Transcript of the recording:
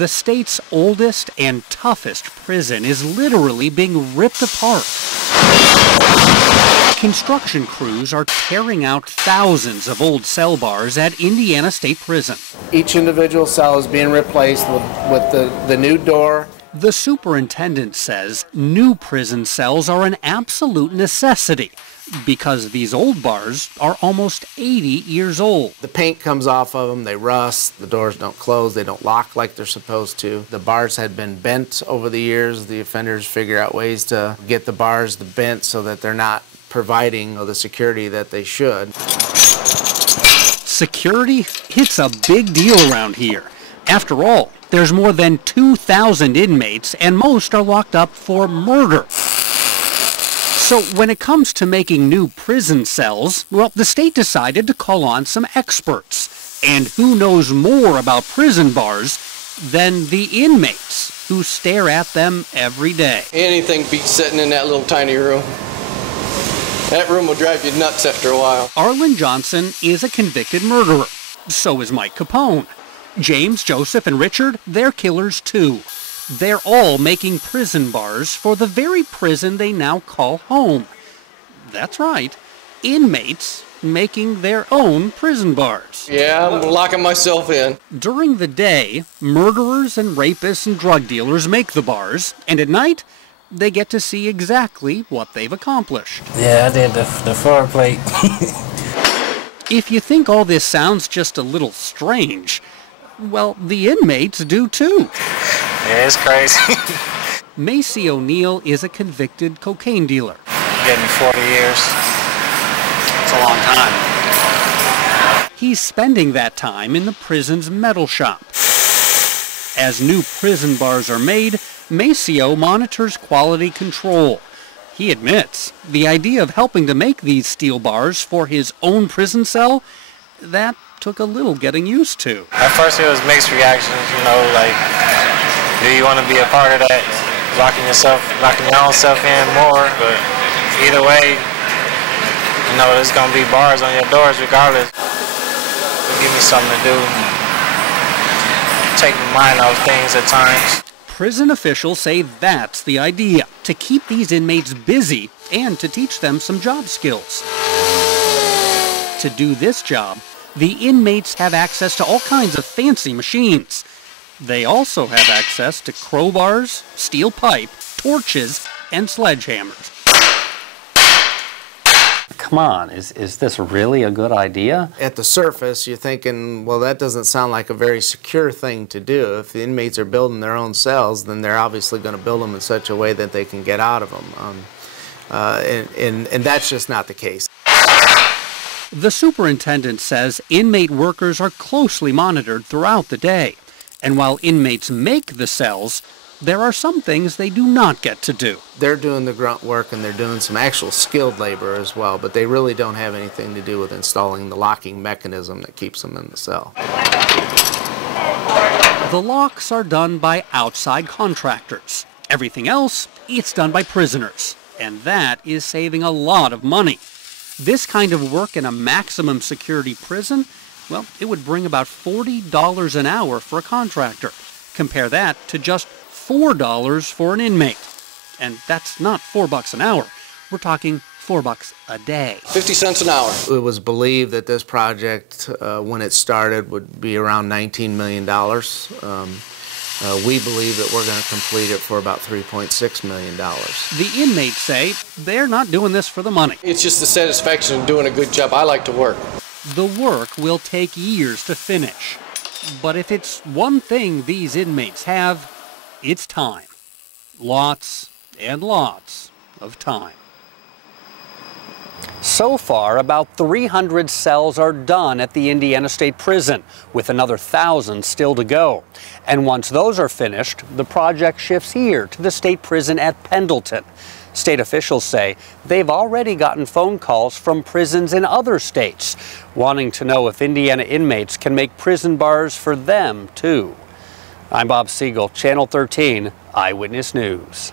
The state's oldest and toughest prison is literally being ripped apart. Construction crews are tearing out thousands of old cell bars at Indiana State Prison. Each individual cell is being replaced with the new door. The superintendent says new prison cells are an absolute necessity because these old bars are almost 80 years old. The paint comes off of them, they rust, the doors don't close, they don't lock like they're supposed to. The bars had been bent over the years. The offenders figure out ways to get the bars bent so that they're not providing the security that they should. Security? It's a big deal around here. After all, there's more than 2,000 inmates and most are locked up for murder. So when it comes to making new prison cells, well, the state decided to call on some experts. And who knows more about prison bars than the inmates who stare at them every day? Anything beats sitting in that little tiny room. That room will drive you nuts after a while. Arlen Johnson is a convicted murderer. So is Mike Capone. James, Joseph, and Richard, they're killers too. They're all making prison bars for the very prison they now call home. That's right, inmates making their own prison bars. Yeah, I'm locking myself in. During the day, murderers and rapists and drug dealers make the bars, and at night, they get to see exactly what they've accomplished. Yeah, I did the floor plate. If you think all this sounds just a little strange, well, the inmates do too. Yeah, it's crazy. Macy O'Neill is a convicted cocaine dealer. Getting 40 years. It's a long time. He's spending that time in the prison's metal shop. As new prison bars are made, Maceo monitors quality control. He admits the idea of helping to make these steel bars for his own prison cell, that took a little getting used to. At first it was mixed reactions, like, do you want to be a part of that? Locking your own self in more, but either way, there's going to be bars on your doors regardless. It'll give me something to do, take my mind off things at times. Prison officials say that's the idea, to keep these inmates busy and to teach them some job skills. To do this job, the inmates have access to all kinds of fancy machines. They also have access to crowbars, steel pipe, torches, and sledgehammers. Come on, is this really a good idea? At the surface, you're thinking, well, that doesn't sound like a very secure thing to do. If the inmates are building their own cells, then they're obviously going to build them in such a way that they can get out of them. And that's just not the case. The superintendent says inmate workers are closely monitored throughout the day. And while inmates make the cells, there are some things they do not get to do. They're doing the grunt work and they're doing some actual skilled labor as well, but they really don't have anything to do with installing the locking mechanism that keeps them in the cell. The locks are done by outside contractors. Everything else, it's done by prisoners. And that is saving a lot of money. This kind of work in a maximum security prison, well, it would bring about $40 an hour for a contractor. Compare that to just $4 for an inmate. And that's not $4 an hour. We're talking $4 a day. 50 cents an hour. It was believed that this project, when it started, would be around $19 million. We believe that we're going to complete it for about $3.6 million. The inmates say they're not doing this for the money. It's just the satisfaction of doing a good job. I like to work. The work will take years to finish. But if it's one thing these inmates have, it's time. Lots and lots of time. So far, about 300 cells are done at the Indiana State Prison, with another 1,000 still to go. And once those are finished, the project shifts here to the state prison at Pendleton. State officials say they've already gotten phone calls from prisons in other states, wanting to know if Indiana inmates can make prison bars for them, too. I'm Bob Siegel, Channel 13 Eyewitness News.